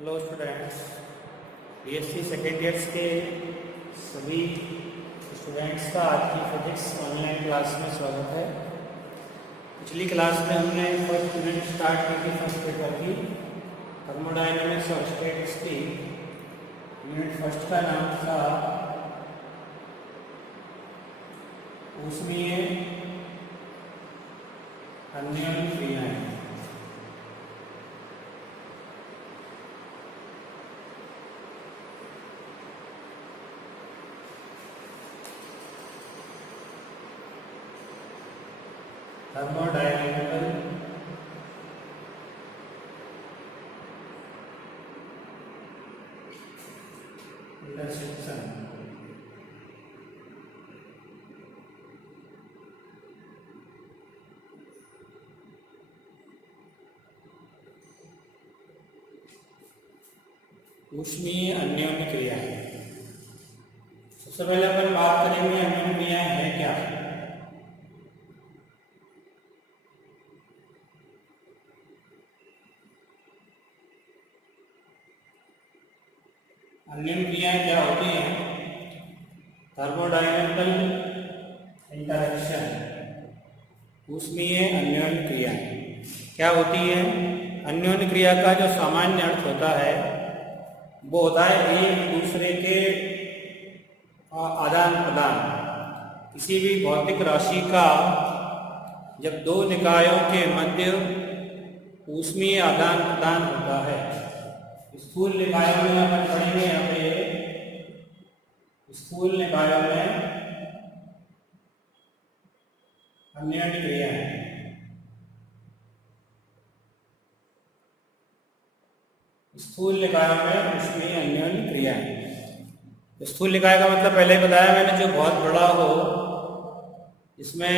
Hello students, BSc second years के सभी students का आज की फिजिक्स ऑनलाइन क्लास में स्वागत है। पिछली क्लास में हमने फर्स्ट यूनिट स्टार्ट की थी, फर्स्ट पेपर की थर्मोडायनेमिक्स और स्टैटिक्स की। यूनिट फर्स्ट का नाम था ऊष्मीय अन्योन्य क्रियाएं। Thermodynamical intersection. ऊष्मीय अन्योन्य क्रियाएं। सबसे पहले अपन बात करेंगे अन्योन्य क्रियाएं है क्या। अन्योन्य क्रियाएं क्या होती हैं? थर्मोडायनेमिकल इंटरैक्शन, ऊष्मीय अन्योन्य क्रियाएं क्या होती है? अन्योन्य क्रिया का जो सामान्य अर्थ होता है वो होता है एक दूसरे के आदान प्रदान। किसी भी भौतिक राशि का जब दो निकायों के मध्य ऊष्मीय आदान प्रदान होता है, स्थूल निकायों में अपन पढ़ेंगे यहाँ पे, स्थूल निकायों में अन्योन्य क्रिया है। स्थूल निकायों में ऊष्मीय अन्योन्य क्रिया है। स्थूल निकाय का मतलब पहले ही बताया मैंने, जो बहुत बड़ा हो, इसमें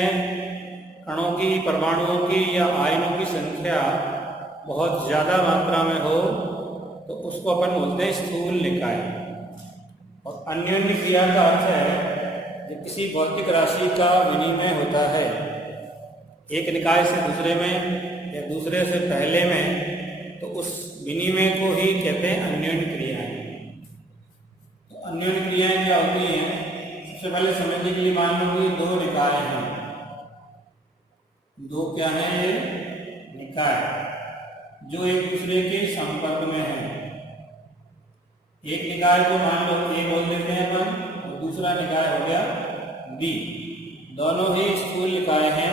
कणों की, परमाणुओं की या आयनों की संख्या बहुत ज़्यादा मात्रा में हो तो उसको अपन बोलते हैं स्थूल निकाय। और अन्योन्य क्रिया का अर्थ है जब किसी भौतिक राशि का विनिमय होता है एक निकाय से दूसरे में या दूसरे से पहले में, तो उस विनिमय को ही कहते हैं अन्योन्य क्रियाएं। तो अन्योन्य क्रियाएं क्या होती हैं? सबसे पहले समझने के लिए मान लो कि दो निकाय हैं। दो क्या हैं? ये निकाय जो एक दूसरे के संपर्क में है। एक निकाय को मान लो ए बोल देते हैं अपन, और दूसरा निकाय हो गया बी। दोनों ही स्थूल निकाय हैं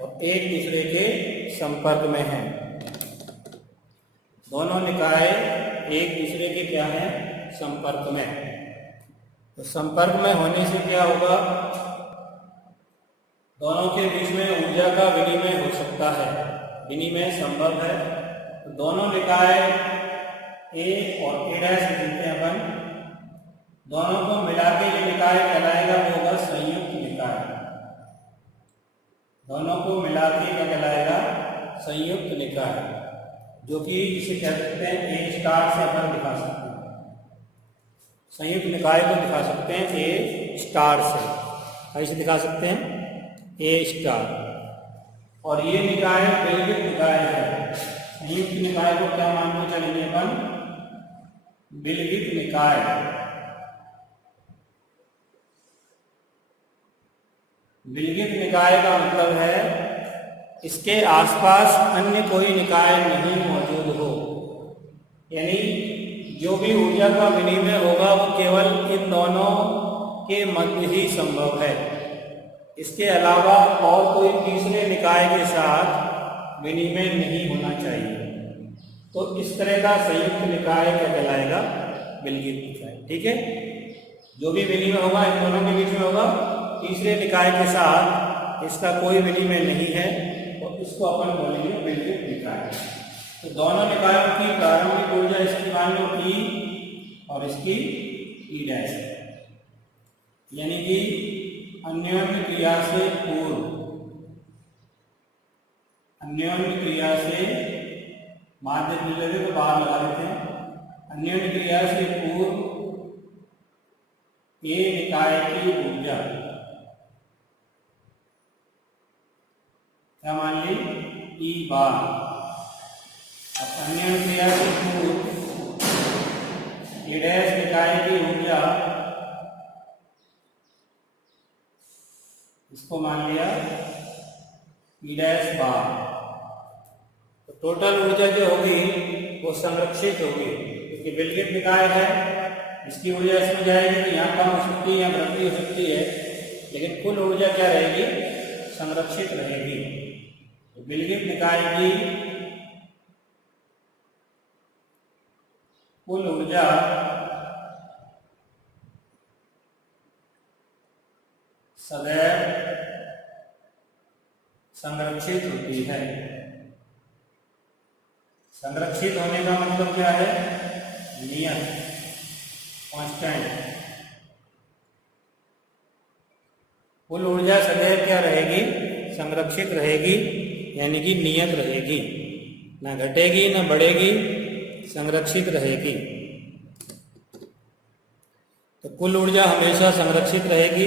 और एक दूसरे के संपर्क में हैं। दोनों निकाय एक दूसरे के क्या हैं? संपर्क में। तो संपर्क में होने से क्या होगा? दोनों के बीच में ऊर्जा का विनिमय हो सकता है, विनिमय संभव है। तो दोनों निकाय ए और ए डैश लिखते हैं अपन, दोनों को मिला के जो निकाय कहलाएगा वो होगा संयुक्त निकाय। दोनों को मिला के क्या कहलाएगा? संयुक्त निकाय, जो कि इसे कह सकते हैं ए स्टार से अपन दिखा सकते हैं। संयुक्त निकाय को दिखा सकते हैं ए स्टार से। कैसे दिखा सकते हैं? ए स्टार। और ये निकाय विलगित निकाय है। संयुक्त निकाय को क्या मान के चलेंगे अपन? विलगित निकाय। विलगित निकाय का मतलब है इसके आसपास अन्य कोई निकाय नहीं मौजूद हो, यानी जो भी ऊर्जा का विनिमय होगा वो केवल इन दोनों के मध्य ही संभव है। इसके अलावा और कोई तीसरे निकाय के साथ विनिमय नहीं होना चाहिए। तो इस तरह का संयुक्त निकाय क्या कहलाएगा? विलगित निकाय। ठीक है, जो भी विनिमय होगा इन दोनों के बीच में होगा, तीसरे निकाय के साथ इसका कोई विनिमय नहीं है, तो इसको अपन बोलेंगे विलगित निकाय। तो दोनों निकायों की प्रारंभिक ऊर्जा इसकी मान लो ई और इसकी ई डैश है, यानी कि अन्योन्य क्रिया से पूर्व, अन्योन्य क्रिया से माध्य लगे तो बाहर लगा देते हैं। अन्योन्य क्रिया से पूर्व ए निकाय की ऊर्जा क्या मान ली? ई बार। अब अन्योन्य क्रिया से पूर्व ई डैश निकाय की ऊर्जा, इसको मान लिया ई डैश बार। तो टोटल ऊर्जा जो होगी वो संरक्षित होगी, क्योंकि विलगित निकाय है, इसकी ऊर्जा इसमें जाएगी तो यहाँ कम हो सकती है, यहाँ वृद्धि हो सकती है, लेकिन कुल ऊर्जा क्या रहेगी, संरक्षित रहेगी। तो विलगित निकाय की कुल ऊर्जा सदैव संरक्षित होती है। संरक्षित होने का मतलब क्या है, नियत, कांस्टेंट। कुल ऊर्जा सदैव क्या रहेगी, संरक्षित रहेगी, यानी कि नियत रहेगी, ना घटेगी ना बढ़ेगी, संरक्षित रहेगी। तो कुल ऊर्जा हमेशा संरक्षित रहेगी,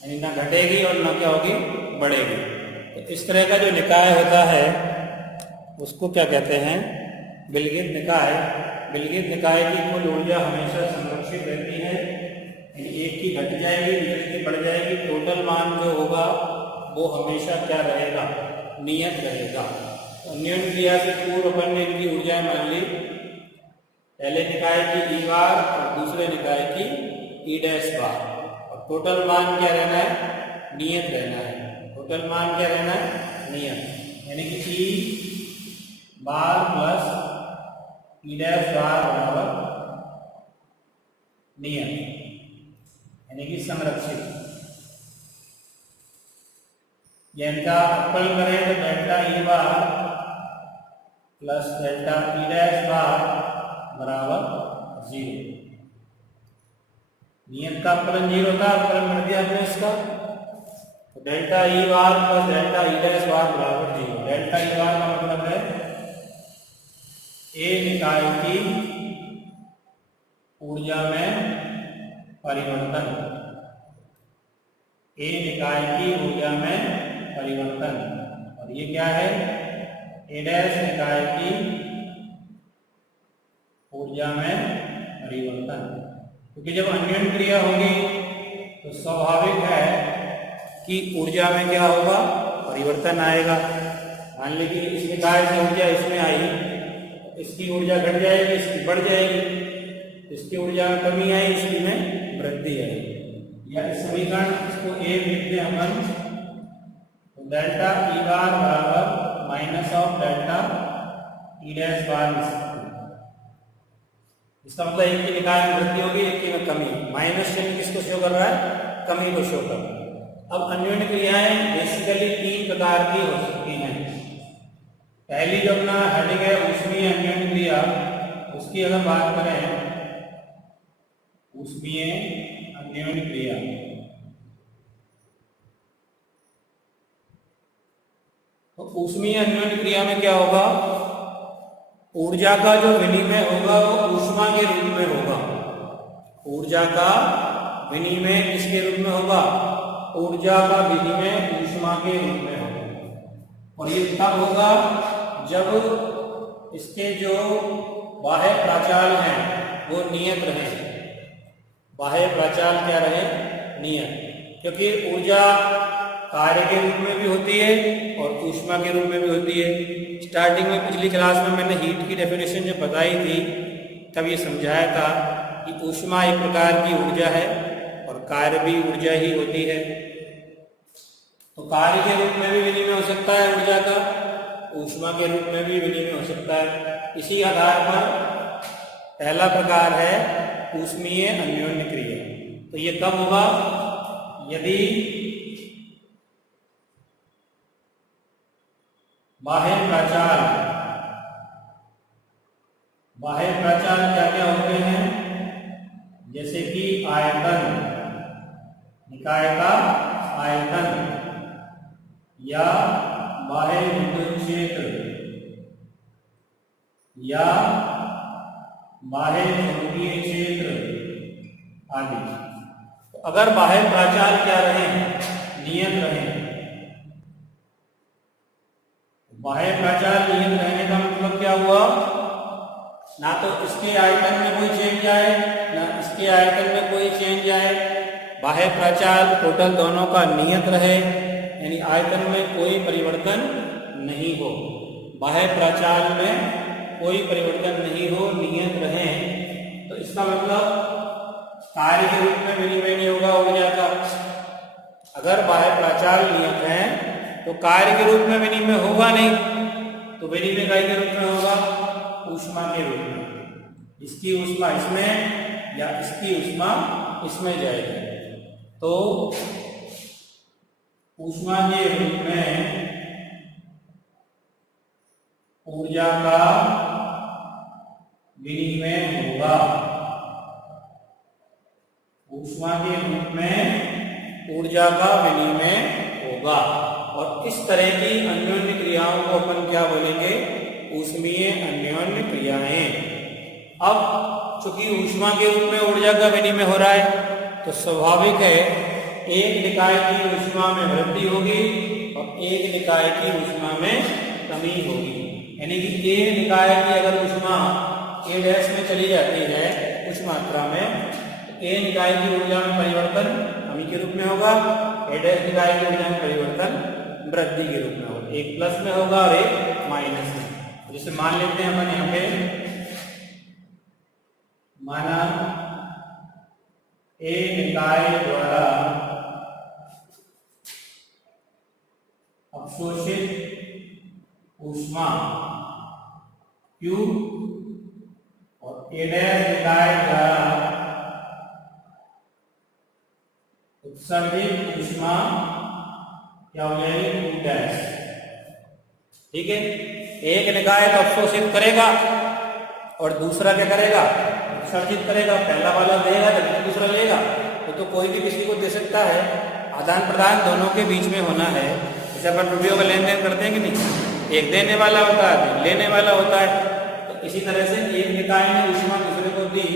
यानी ना घटेगी और ना क्या होगी, बढ़ेगी। तो इस तरह का जो निकाय होता है उसको क्या कहते हैं, विलगित निकाय। विलगित निकाय की कुल ऊर्जा हमेशा संरक्षित रहती है, यानी एक की घट जाएगी, दूसरे की बढ़ जाएगी, टोटल मान जो होगा वो हमेशा क्या रहेगा, नियत रहेगा। तो अन्योन्य क्रिया से पूर्व अपन ने इनकी ऊर्जाएं मान ली, पहले निकाय की ई बार और दूसरे निकाय की ई डैश बार, और टोटल मान क्या रहना है, नियत रहना है। टोटल मान क्या रहना है, नियत, यानी कि ई बार प्लस ई डैश बार बराबर नियत, यानी कि संरक्षित। इनका अपकलन करें तो डेल्टा ई बार प्लस डेल्टा ई डैश बार बराबर 0। नियत का अपकलन 0 था, अपकलन कर दिया हमने इसका, तो डेल्टा ई बार प्लस डेल्टा ई डैश बार बराबर 0। डेल्टा ई बार का मतलब है ए निकाय की ऊर्जा में परिवर्तन, ए निकाय की ऊर्जा में परिवर्तन, और ये क्या है, ए डैश निकाय की ऊर्जा में परिवर्तन। क्योंकि जब अन्योन्य क्रिया होगी तो स्वाभाविक है कि ऊर्जा में क्या होगा, परिवर्तन आएगा। मान लीजिए इस निकाय से ऊर्जा इसमें आई, इसकी ऊर्जा घट जाएगी, इसकी बढ़ जाएगी, इसकी ऊर्जा में कमी आई, इसकी में वृद्धि आई। या इस समीकरण इसको ए लिखते हैं अपन, तो डेल्टा ई बार बराबर minus of delta E dash bar. इसका मतलब एक की निकाय में वृद्धि होगी, एक की में कमी। माइनस चिन्ह किसको शो कर रहा है, कमी को शो कर रहा है। अब अन्योन्य क्रियाएं बेसिकली 3 प्रकार की हो सकती हैं। पहली जो अपना हेडिंग है ऊष्मीय अन्योन्य क्रिया, उसकी अगर बात करें, ऊष्मीय अन्योन्य क्रिया, तो ऊष्मीय अन्योन्य क्रिया में क्या होगा, ऊर्जा का जो विनिमय होगा वो ऊष्मा के रूप में होगा। ऊर्जा का विनिमय किसके रूप में होगा, ऊर्जा का विनिमय ऊष्मा के रूप में होगा। और ये तब होगा जब इसके जो बाह्य प्राचाल हैं वो नियत रहे। बाह्य प्राचाल क्या रहे, नियत, क्योंकि ऊर्जा कार्य के रूप में भी होती है और ऊष्मा के रूप में भी होती है। स्टार्टिंग में पिछली क्लास में मैंने हीट की डेफिनेशन जब बताई थी तब ये समझाया था कि ऊष्मा एक प्रकार की ऊर्जा है और कार्य भी ऊर्जा ही होती है। तो कार्य के रूप में भी विनिमय हो सकता है ऊर्जा का, ऊष्मा के रूप में भी विनिमय हो सकता है। इसी आधार पर पहला प्रकार है ऊष्मीय अन्योन्य क्रिया। तो ये कब होगा, यदि बाह्य प्राचाल क्या क्या होते हैं, जैसे कि आयतन, निकाय का आयतन, या बाह्य विद्युत क्षेत्र, या बाह्य चुंबकीय क्षेत्र आदि। तो अगर बाह्य प्राचाल क्या रहे, नियत रहे, बाह्य प्राचाल नियत रहने का मतलब क्या हुआ, ना तो इसके आयतन में कोई चेंज आए ना इसके आयतन में कोई चेंज आए, बाह्य प्राचाल टोटल दोनों का नियत रहे, यानी आयतन में कोई परिवर्तन नहीं हो, बाह्य प्राचाल में कोई परिवर्तन नहीं हो, नियत रहे। तो इसका मतलब कार्य के रूप में विनिमय नहीं होगा ऊर्जा का। अगर बाह्य प्राचाल नियत है तो कार्य के रूप में विनिमय होगा नहीं, तो विनिमय काय के रूप में होगा, ऊष्मा के रूप में। इसकी ऊष्मा इसमें या इसकी ऊष्मा इसमें जाएगी, तो ऊष्मा के रूप में ऊर्जा का विनिमय होगा, ऊष्मा के रूप में ऊर्जा का विनिमय होगा। और इस तरह की अन्योन्य क्रियाओं को अपन क्या बोलेंगे, ऊष्मीय अन्योन्य क्रियाएं। अब चूंकि ऊष्मा के रूप में ऊर्जा का विनिमय हो रहा है तो स्वाभाविक है एक निकाय की ऊष्मा में वृद्धि होगी और एक निकाय की ऊष्मा में कमी होगी। यानी कि एक निकाय की अगर ऊष्मा A डैश में चली जाती है कुछ मात्रा में, तो A निकाय की ऊर्जा में परिवर्तन कमी के रूप में होगा, A डैश निकाय की ऊर्जा में परिवर्तन वृद्धि के रूप में होगा, एक प्लस में होगा और एक माइनस में। जैसे मान लेते हैं अपन यहाँ पे, माना A निकाय द्वारा अवशोषित ऊष्मा Q और A डैश निकाय द्वारा उत्सर्जित ऊष्मा क्या हो जाएगी, Q डैश। ठीक है, एक निकाय तो अवशोषित करेगा और दूसरा क्या करेगा, उत्सर्जित करेगा। पहला वाला देगा जब दूसरा लेगा, तो कोई भी किसी को दे सकता है। आदान प्रदान दोनों के बीच में होना है। जैसे अपन रुपयों का लेन देन करते हैं कि नहीं, एक देने वाला होता है लेने वाला होता है। तो इसी तरह से एक निकाय ने ऊष्मा दूसरे को दी,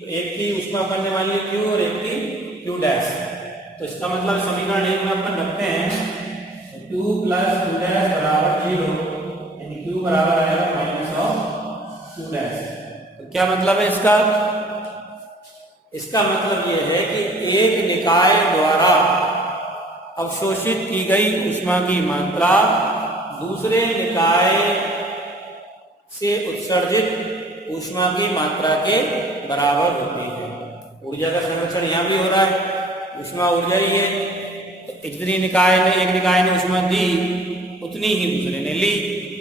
तो एक की ऊष्मा करने वाली Q और एक की Q डैश। तो इसका मतलब समीकरण एक में अपन रखते हैं Q प्लस Q डैश बराबर 0, यानी Q बराबर आएगा माइनस ऑफ Q डैश। तो क्या मतलब है इसका, इसका मतलब यह है कि एक निकाय द्वारा अवशोषित की गई ऊष्मा की मात्रा दूसरे निकाय से उत्सर्जित ऊष्मा की मात्रा के बराबर होती है। ऊर्जा का संरक्षण यहाँ भी हो रहा है, ऊष्मा ऊर्जा ही है। तो जितनी निकाय ने एक निकाय ने ऊष्मा दी उतनी ही दूसरे ने ली।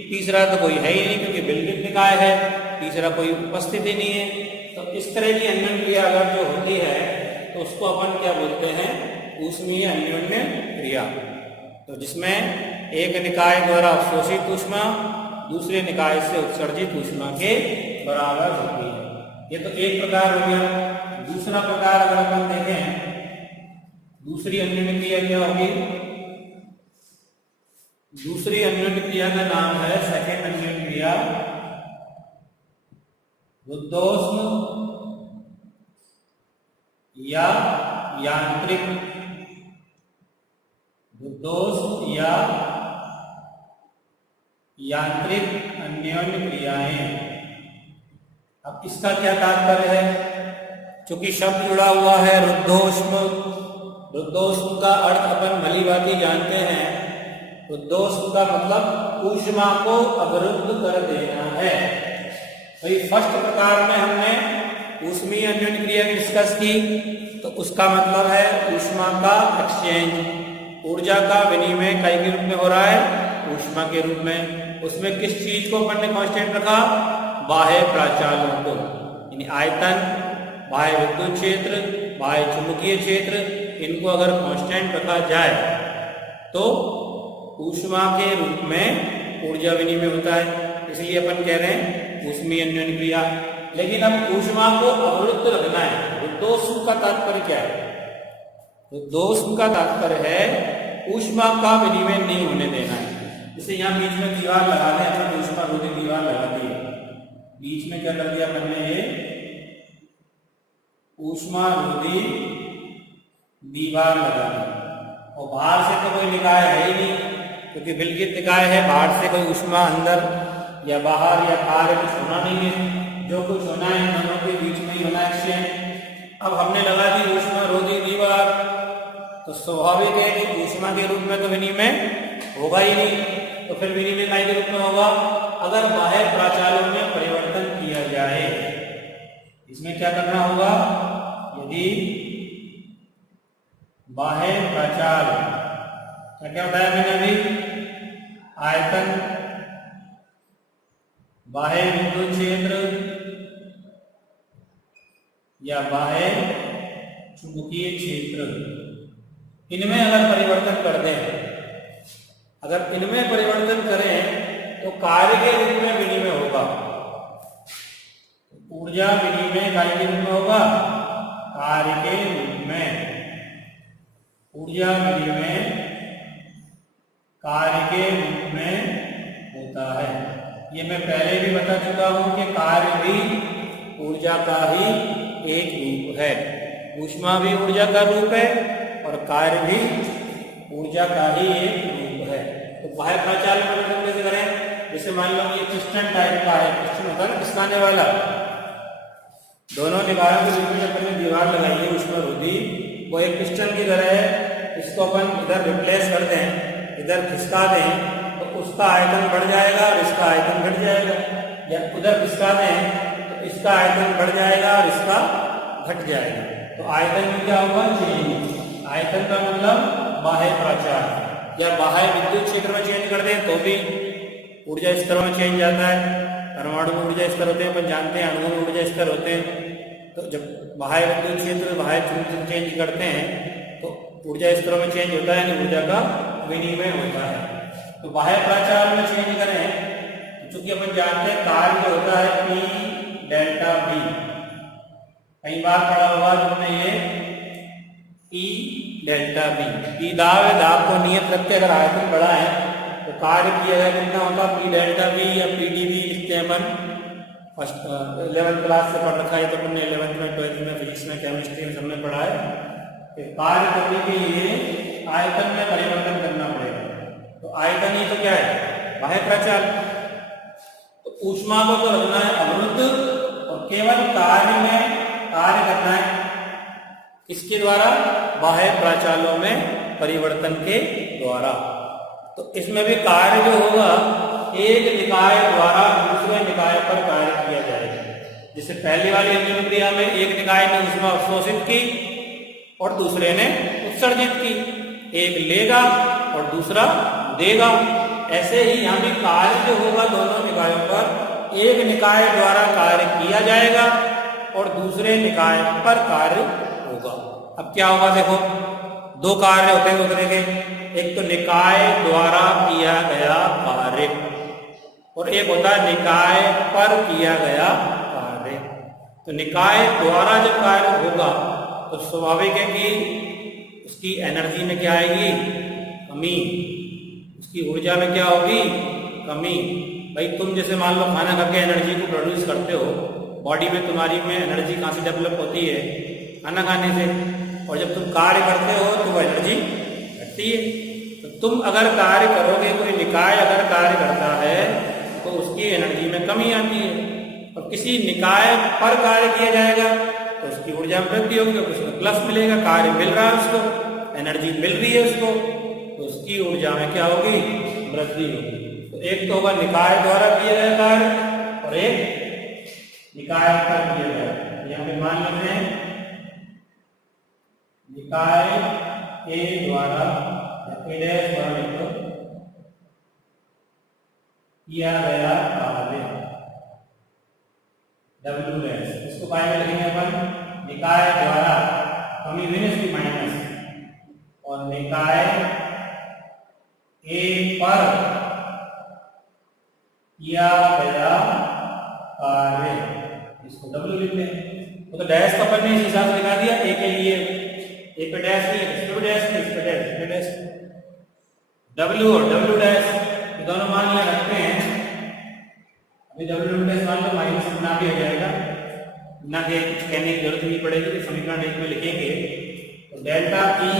तीसरा तो कोई है ही नहीं क्योंकि विलगित निकाय है, तीसरा कोई उपस्थित ही नहीं है। तो इस तरह की अन्योन्य क्रिया अगर जो होती है तो उसको अपन क्या बोलते हैं, ऊष्मीय अन्योन्य क्रिया। तो जिसमें एक निकाय द्वारा अवशोषित ऊष्मा दूसरे निकाय से उत्सर्जित ऊष्मा के बराबर होती है। ये तो एक प्रकार हो गया। दूसरा प्रकार अगर अपन देखें, दूसरी अन्योन्य क्रिया क्या होगी, दूसरी अन्योन्य क्रिया का नाम है सेकेंड अन्योन्य क्रिया रुद्धोष्म या यांत्रिक, रुद्धोष्म या यांत्रिक अन्योन्य क्रियाएं। अब इसका क्या तात्पर्य है, चूंकि शब्द जुड़ा हुआ है रुद्धोष्म, रुद्धोष्म का अर्थ अपन भली भांति जानते हैं। रुद्धोष्म का मतलब ऊष्मा को अवरुद्ध कर देना है। तो फर्स्ट प्रकार में हमने ऊष्मीय अन्योन्य क्रिया की डिस्कस की, तो उसका मतलब है ऊष्मा का एक्सचेंज, ऊर्जा का विनिमय काय के रूप में हो रहा है, ऊष्मा के रूप में। उसमें किस चीज को अपन ने कांस्टेंट रखा, बाह्य प्राचालों को, यानी आयतन, बाह्य विद्युत क्षेत्र, बाह्य चुंबकीय क्षेत्र, इनको अगर कांस्टेंट रखा जाए तो ऊष्मा के रूप में ऊर्जा विनिमय होता है। इसलिए अपन कह रहे हैं ऊष्मीय अन्योन्य क्रिया। लेकिन अब ऊष्मा को अवरुद्ध रखना है। रुद्धोष्म का तात्पर्य क्या है, रुद्धोष्म का तात्पर्य है ऊष्मा का विनिमय नहीं होने देना है। जैसे यहाँ बीच में दीवार लगा दें, अपने ऊष्मा रोधी दीवार लगा दी, बीच में क्या कर दिया अपन ने, ये ऊष्मा रोधी दीवार लगा दी। और बाहर से तो कोई निकाय है ही नहीं क्योंकि विलगित निकाय है, बाहर से कोई ऊष्मा अंदर या बाहर या कार्य कुछ होना नहीं है। जो कुछ होना है दोनों के बीच में ही होना है एक्सचेंज। अब हमने लगा दी ऊष्मा रोधी दीवार, तो स्वाभाविक है कि ऊष्मा के रूप में तो विनिमय होगा ही नहीं, तो फिर विनिमय काय के रूप में होगा अगर बाह्य प्राचालों में परिवर्तन किया जाए। इसमें क्या करना होगा, यदि बाह्य प्राचाल क्या बताया मैंने अभी, आयतन, बाह्य विद्युत क्षेत्र या बाह्य चुंबकीय क्षेत्र, इनमें अगर परिवर्तन कर दें, अगर इनमें परिवर्तन करें तो कार्य के रूप में विनिमय होगा। ऊर्जा विनिमय कार्य के रूप में होगा, कार्य के रूप में ऊर्जा विनिमय कार्य के रूप में होता है। ये मैं पहले भी बता चुका हूं कि कार्य भी ऊर्जा का ही एक रूप है। ऊष्मा भी ऊर्जा का रूप है और कार्य भी ऊर्जा का ही एक रूप है। तो बाह्य प्राचाल में परिवर्तन कैसे करें, जैसे मान लो ये पिस्टन टाइप का है, पिस्टन होता है ना पिसकाने वाला, दोनों निकायों के बीच में अपने दीवार लगाई है ऊष्मा रोधी, वो एक पिस्टन की तरह है। इसको अपन इधर रिप्लेस कर दें, इधर खिसका दें तो उसका आयतन बढ़ जाएगा और इसका आयतन घट जाएगा, या उधर खिसका दें तो इसका आयतन बढ़ जाएगा और इसका घट जाएगा। तो आयतन में क्या होगा, चेंज। आयतन का मतलब बाह्य प्राचाल, या बाह्य विद्युत क्षेत्र में चेंज कर दें तो भी ऊर्जा स्तर में चेंज आता है। परमाणु में ऊर्जा स्तर होते हैं, अपन जानते हैं, अणुओं में ऊर्जा स्तर होते हैं। तो जब बाह्य विद्युत क्षेत्र बाह्य चुंबकीय चेंज करते हैं तो ऊर्जा स्तरों में चेंज होता है, ऊर्जा का विनिमय होता है। तो बाह्य प्राचाल में चेंज करें तो चूंकि अपन जानते हैं कार्य जो होता है P डेल्टा B, कई बार पढ़ा होगा तुमने ये P डेल्टा B। P दाब है, दाब को नियत रख के अगर आयतन बढ़ा है तो कार्य किया जाए कितना होता है P डेल्टा B या PdB लिखते हैं अपन। फर्स्ट 11th क्लास से पढ़ रखा है, तो अपने 11th में 12th में फिजिक्स में केमिस्ट्री में सबने पढ़ा है। कार्य करने के लिए आयतन में परिवर्तन करना पड़ेगा। तो आयतन ही तो क्या है, बाह्य प्राचाल। तो ऊष्मा को तो रखना है अवरुद्ध और केवल कार्य में कार्य करना है इसके द्वारा, बाह्य प्राचालों में परिवर्तन के द्वारा। तो इसमें भी कार्य जो होगा एक निकाय द्वारा दूसरे निकाय पर कार्य किया जाएगा। जैसे पहली वाली अणु क्रिया में एक निकाय ने ऊष्मा अवशोषित की और दूसरे ने उत्सर्जित की, एक लेगा और दूसरा देगा। ऐसे ही यहाँ भी कार्य जो होगा दोनों निकायों पर एक निकाय द्वारा कार्य किया जाएगा और दूसरे निकाय पर कार्य होगा। अब क्या होगा, देखो दो कार्य होते हैं दूसरे के, एक तो निकाय द्वारा किया गया कार्य और एक होता है निकाय पर किया गया कार्य। तो निकाय द्वारा जब कार्य होगा तो स्वाभाविक है कि उसकी एनर्जी में क्या आएगी, कमी, उसकी ऊर्जा में क्या होगी, कमी। भाई तुम जैसे मान लो खाना खा के एनर्जी को प्रोड्यूस करते हो, बॉडी में तुम्हारी में एनर्जी कहाँ से डेवलप होती है, खाना खाने से, और जब तुम कार्य करते हो तो वो एनर्जी घटती है। तो तुम अगर कार्य करोगे, कोई निकाय अगर कार्य करता है तो उसकी एनर्जी में कमी आती है, और किसी निकाय पर कार्य किया जाएगा तो उसकी ऊर्जा में वृद्धि होगी, तो उसको प्लस मिलेगा, कार्य मिल रहा है उसको, एनर्जी मिल रही है उसको, तो उसकी ऊर्जा में क्या होगी, वृद्धि होगी। तो एक तो होगा निकाय द्वारा किया गया कार्य और एक निकाय पर किया गया। यहाँ पे मान लेते हैं निकाय ए द्वारा किया गया कार्य W डैश, इसको बाय में लिखेंगे अपन निकाय द्वारा, कमी माइनस की माइनस, और निकाय ए पर किया गया कार्य, इसको W लिखते हैं। तो डैश का अपन ने इस हिसाब से लिखा दिया, ए के लिए ए पे डैश नहीं, इस पे डैश नहीं, इस पे डैश, इस पे डैश, W और W डैश ये दोनों मान ले रखते हैं। अभी W डैश मान लो माइनस ना भी हो जाएगा, ना कि कुछ कहने की जरूरत नहीं पड़ेगी, तो समीकरण एक में लिखेंगे तो डेल्टा ई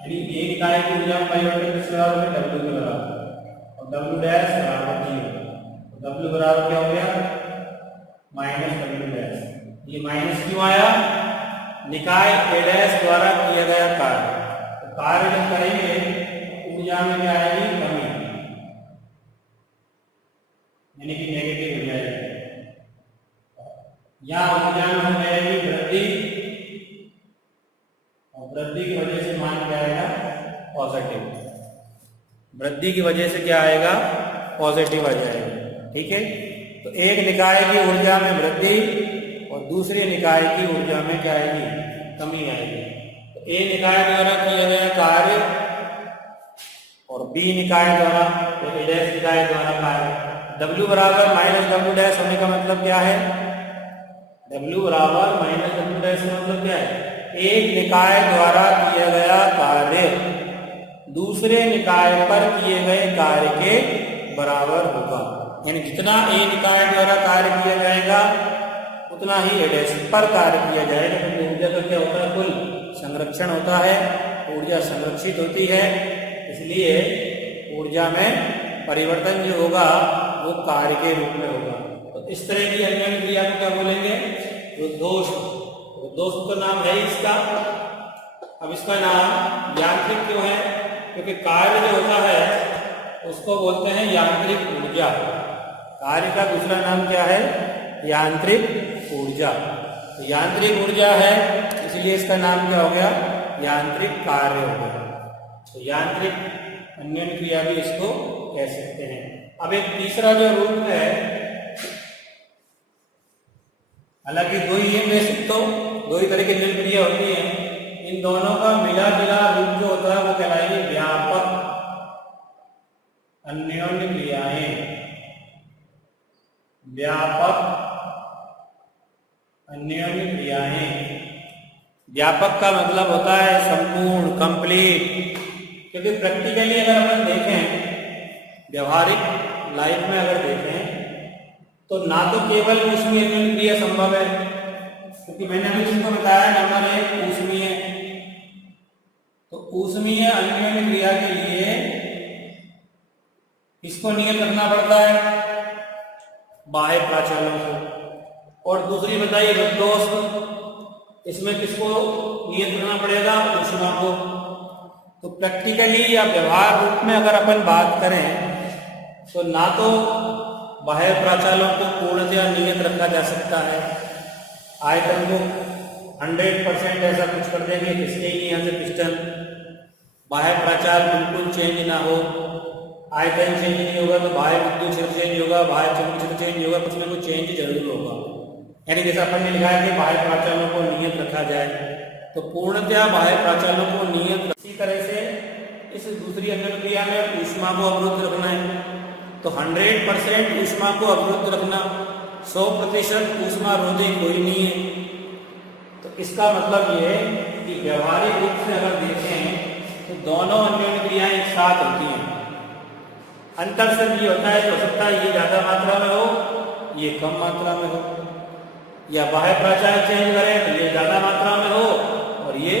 यानी ए निकाय की ऊर्जा में परिवर्तन किस बराबर है, W के बराबर, और W डैश बराबर 0। तो W बराबर क्या हो गया, माइनस डब्ल्यू डैश। ये माइनस क्यों आया? निकाय ए डैश द्वारा किया गया कार्य। तो कार्य जब करेंगे ऊर्जा में क्या आएगी? कमी, यानी कि नेगेटिव हो जाएगी। यहाँ ऊर्जा में हो जाएगी वृद्धि, और वृद्धि की वजह से मान क्या आएगा? पॉजिटिव। वृद्धि की वजह से क्या आएगा? पॉजिटिव आ जाएगा। ठीक है, तो एक निकाय की ऊर्जा में वृद्धि और दूसरे निकाय की ऊर्जा में क्या आएगी? कमी आएगी। तो ए निकाय द्वारा किया गया कार्य और बी निकाय द्वारा, ए डैश निकाय द्वारा कार्य। W बराबर माइनस डब्ल्यू डैश होने का मतलब क्या है? W बराबर माइनस डब्ल्यू डैश का मतलब क्या है? एक निकाय द्वारा किया गया कार्य दूसरे निकाय पर किए गए कार्य के बराबर होगा। यानी जितना ए निकाय द्वारा कार्य किया जाएगा उतना ही ए डैश पर कार्य किया जाएगा। क्योंकि ऊर्जा का क्या होता है? कुल संरक्षण होता है, ऊर्जा संरक्षित होती है, इसलिए ऊर्जा में परिवर्तन जो होगा वो कार्य के रूप में होगा। तो इस तरह की अन्य क्रिया को क्या बोलेंगे? रुद्धोष्म। रुद्धोष्म तो नाम है इसका। अब इसका नाम यांत्रिक क्यों है? क्योंकि कार्य जो होता है उसको बोलते हैं यांत्रिक ऊर्जा। कार्य का दूसरा नाम क्या है? यांत्रिक ऊर्जा। तो यांत्रिक ऊर्जा है इसलिए इसका नाम क्या हो गया? यांत्रिक कार्य हो गया। तो यांत्रिक अन्योन्य क्रिया भी इसको कह सकते हैं। अब एक तीसरा जो रूप है, हालांकि दो ही है, वैसे तो दो ही तरह की अन्योन्य क्रिया होती है, इन दोनों का मिला जुला रूप जो होता है वो कहलाएगी व्यापक अन्योन्य क्रियाएं। व्यापक अन्योन्य क्रियाएं। व्यापक का मतलब होता है संपूर्ण, कंप्लीट। क्योंकि प्रैक्टिकली अगर अपन देखें, व्यवहारिक लाइफ में अगर देखें, तो ना तो केवल ऊष्मीय अन्योन्य क्रिया संभव है, क्योंकि मैंने अभी तुमको बताया नंबर 1 ऊष्मीय। तो ऊष्मीय अन्योन्य क्रिया के लिए किसको नियत रखना पड़ता है? बाह्य प्राचलों को। और दूसरी बताइए रुद्धोष्म, इसमें किसको नियत रखना पड़ेगा? ऊष्मा को। तो प्रैक्टिकली या व्यवहार रूप में अगर अपन बात करें तो ना तो बाह्य प्राचलों को पूर्णतया नियत रखा जा सकता है, आयतन को 100% ऐसा कुछ कर देंगे किसके ही यहाँ से पिस्टन, बाह्य प्राचाल बिल्कुल चेंज ना हो, आयतन चेंज नहीं होगा तो बाह्य विद्युत क्षेत्र चेंज होगा, बाह्य चुंबकीय क्षेत्र चेंज होगा, कुछ ना कुछ चेंज जरूर होगा। यानी जैसा अपन ने लिखा है कि बाह्य प्राचालों को नियत रखा जाए, तो पूर्णतया बाह्य प्राचालों को नियत। इसी तरह से इस दूसरी अन्योन्य क्रिया में ऊष्मा को अवरुद्ध रखना है, तो 100% ऊष्मा को अवरुद्ध रखना, 100% ऊष्मा रोधी कोई नहीं है। तो इसका मतलब ये है कि व्यवहारिक रूप से अगर देखें तो दोनों अन्योन्य क्रियाएं एक साथ होती हैं। अंतर सिर्फ ये होता है, हो सकता है ये ज्यादा मात्रा में हो, ये कम मात्रा में हो, या बाह्य प्राचाल चेंज करें तो ये ज्यादा मात्रा में हो और ये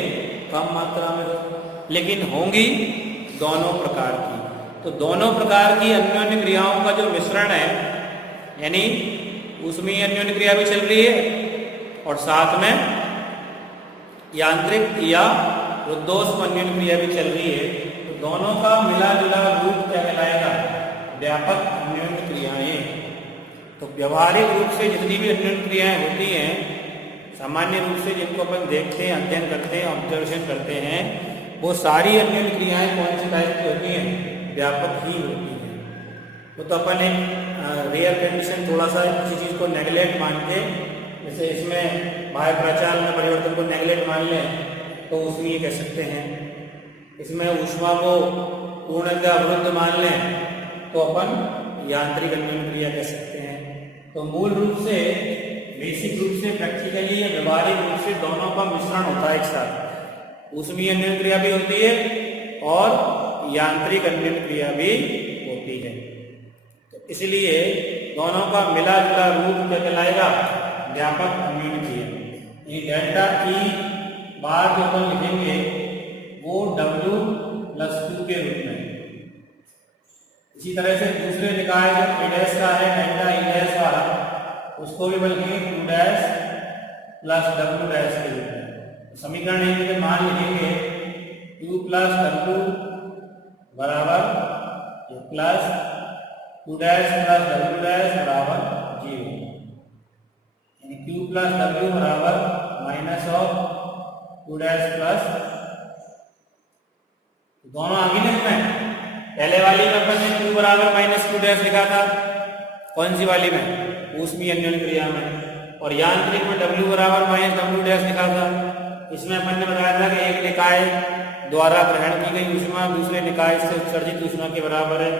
कम मात्रा में हो, लेकिन होंगी दोनों प्रकार की। तो दोनों प्रकार की अन्योन्य क्रियाओं का जो मिश्रण है, यानी ऊष्मीय अन्योन्य क्रिया भी चल रही है और साथ में यांत्रिक या रुद्धोष्म अन्योन्य क्रिया भी चल रही है, तो दोनों का मिला जुला रूप क्या कहलाएगा? व्यापक अन्योन्य क्रियाएं। तो व्यवहारिक रूप से जितनी भी अन्योन्य क्रियाएं होती हैं, सामान्य रूप से जिनको अपन देखते हैं, अध्ययन करते हैं, ऑब्जर्वेशन करते हैं, वो सारी अन्योन्य क्रियाएं कौन सी टाइप की होती हैं? व्यापक ही होती हैं। तो अपन एक रेयर कंडीशन थोड़ा सा किसी चीज़ को नेगलेक्ट मान के, जैसे इसमें बाह्य प्राचाल में परिवर्तन को नेगलेक्ट मान लें तो ऊष्मीय कह सकते हैं, इसमें ऊष्मा को पूर्णतः अवरुद्ध मान लें तो अपन यांत्रिक अन्योन्य क्रिया कह सकते हैं। तो मूल रूप से, बेसिक रूप से, प्रैक्टिकली या व्यवहारिक रूप से दोनों का मिश्रण होता है एक साथ। ऊष्मीय अन्योन्य क्रिया भी होती है और यांत्रिक अन्योन्य क्रिया भी होती है। तो इसलिए दोनों का मिला जुला रूप क्या कहलाएगा? व्यापक अन्योन्य क्रिया। ये डेल्टा ई बार जो अपन लिखेंगे वो W+2 के रूप में। इसी तरह से दूसरे निकाय जो E' का है, डेल्टा E' का, उसको भी बल्कि Q dash plus W dash के रूप में। समीकरण एक में मान लिखेंगे Q प्लस W बराबर plus Q dash plus W dash बराबर 0, यानी Q प्लस W बराबर minus of Q dash plus, दोनों आगे नहीं में पहले वाली में अपन ने Q बराबर माइनस Q डैश लिखा था, कौन सी वाली में, ऊष्मीय अन्योन्य क्रिया में, और यांत्रिक में W बराबर माइनस W डैश लिखा था। इसमें अपन ने बताया था कि एक निकाय द्वारा ग्रहण की गई ऊष्मा दूसरे निकाय से उत्सर्जित ऊष्मा के बराबर है।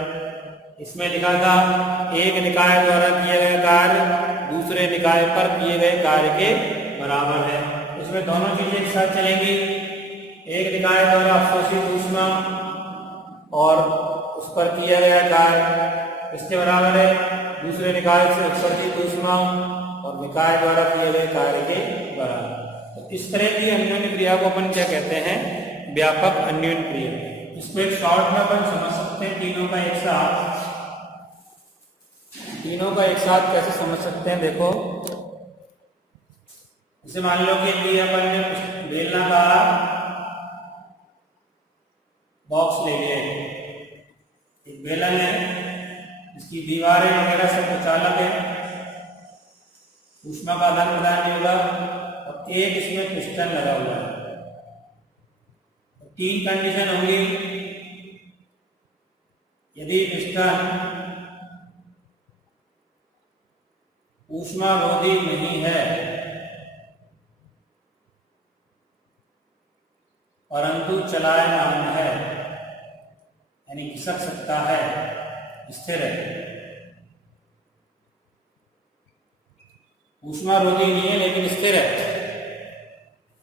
इसमें लिखा था एक निकाय द्वारा किए गए कार्य दूसरे निकाय पर किए गए कार्य के बराबर है। इसमें दोनों चीजें एक साथ चलेंगी, एक निकाय द्वारा अवशोषित ऊष्मा और उस पर किया गया कार्य इसके बराबर है दूसरे निकाय से उत्सर्जित ऊष्मा और निकाय द्वारा किए गए कार्य के बराबर। तो इस तरह की अन्योन्य क्रिया को अपन क्या कहते हैं, व्यापक अन्योन्य क्रिया। इसको एक शॉर्ट में अपन समझ सकते हैं तीनों का एक साथ कैसे समझ सकते हैं। देखो जैसे मान लो कि लिए अपन ने बेलना का बॉक्स ले लिया, एक बेलन है, इसकी दीवारें वगैरह सब चालक है, ऊष्मा का आदान प्रदान नहीं होगा, और एक इसमें पिस्टन लगा हुआ है। तीन कंडीशन होंगी, यदि पिस्टन ऊष्मा रोधी नहीं है परंतु चलायमान है, यानी खिसक सकता है, स्थिर है, ऊष्मा रोधी नहीं है लेकिन स्थिर है,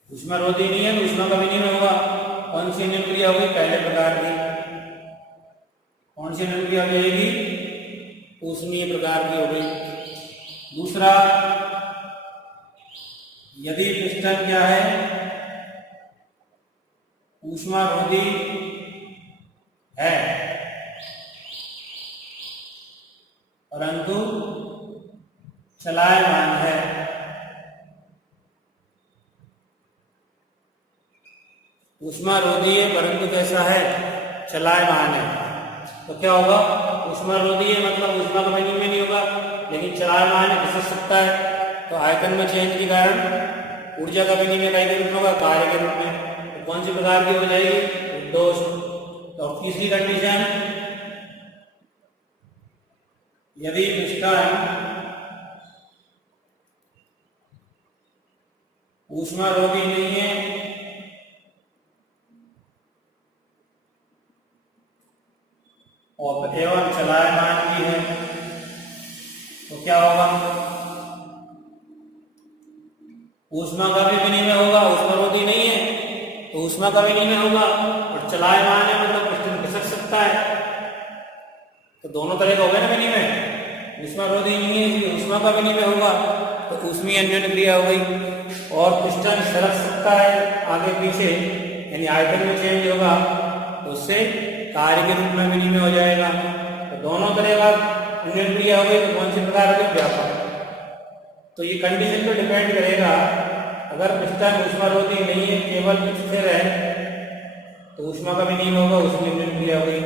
ऊष्मा रोधी नहीं है, ऊष्मा का विनिमय होगा, कौन सी अन्योन्य क्रिया होगी, पहले प्रकार की, कौन सी अन्योन्य क्रिया हो जाएगी, ऊष्मीय प्रकार की हो गई। दूसरा, यदि पिस्टन क्या है, ऊष्मा रोधी है परंतु चलायमान है, ऊष्मा रोधी है परंतु कैसा है, चलायमान है। तो क्या होगा, ऊष्मा रोधी है मतलब ऊष्मा का विनिमय नहीं होगा लेकिन चलायमान है, खिसक सकता है, तो आयतन में चेंज के कारण ऊर्जा का विनिमय के रूप में होगा, कार्य के रूप में। तो कौन सी प्रकार की हो जाएगी, उद्दोष। तो तीसरी कंडीशन, यदि पिस्टन ऊष्मा रोधी नहीं है और एवं चलायमान भी है, तो क्या होगा, ऊष्मा का भी विनिमय होगा, ऊष्मा रोधी नहीं है तो ऊष्मा का विनिमय होगा, और चलायमान है मतलब पिस्टन खिसक सकता है, तो दोनों तरह का होगा ना विनिमय, ऊष्मा रोधी नहीं है इसलिए ऊष्मा का विनिमय होगा, तो ऊष्मीय अन्योन्य क्रिया हो गई। और पिस्टन सरक सकता है आगे पीछे, यानी आयतन में चेंज होगा, तो उससे कार्य के रूप में विनिमय हो जाएगा। तो दोनों तरह का अन्योन्य क्रिया हो गई, तो कौन सी प्रकार होगी, व्यापक। तो ये कंडीशन पे डिपेंड करेगा, अगर पिस्टन ऊष्मा रोधी नहीं है केवल स्थिर है तो ऊष्मा का विनिमय होगा, ऊष्मीय अन्योन्य क्रिया हो गई।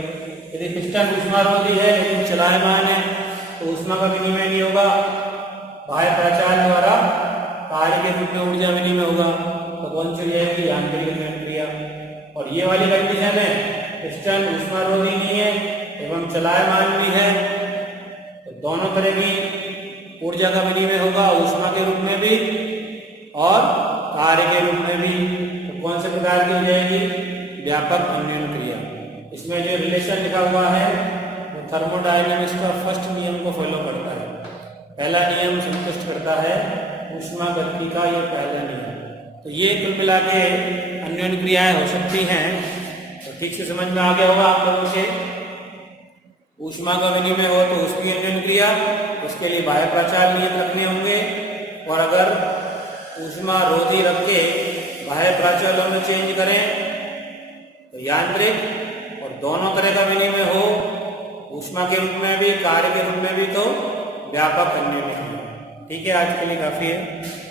यदि पिस्टन ऊष्मा रोधी है लेकिन चलायमान है तो ऊष्मा का विनिमय नहीं होगा, बाह्य प्राचाल द्वारा कार्य के रूप में ऊर्जा विनिमय होगा, तो कौन सी हो जाएगी, यांत्रिक अन्योन्य क्रिया। और ये वाली कंडीशन है, पिस्टन ऊष्मा रोधी नहीं है एवं चलायमान भी है, तो दोनों तरह की ऊर्जा का विनिमय होगा, ऊष्मा के रूप में भी और कार्य के रूप में भी। तो कौन से प्रकार की हो जाएगी, व्यापक अन्योन्य क्रिया। इसमें जो रिलेशन लिखा हुआ है वो थर्मोडायनेमिक्स का फर्स्ट नियम को फॉलो करता है। पहला नियम संतुष्ट करता है ऊष्मा गति का, ये पहला नियम। तो ये कुल मिला के अन्योन्य क्रियाएं हो सकती हैं। तो ठीक से समझ में आ गया होगा आप लोगों से, ऊष्मा का विनिमय हो तो ऊष्मीय अन्योन्य क्रिया, उसके लिए बाह्य प्राचाल नियम रखने होंगे, और अगर ऊष्मा रोधी रख के बाह्य प्राचालों में चेंज करें तो यांत्रिक, और दोनों तरह का विनिमय हो ऊष्मा के रूप में भी कार्य के रूप में भी, तो व्यापक अन्योन्य क्रिया। ठीक है, आज के लिए काफ़ी है।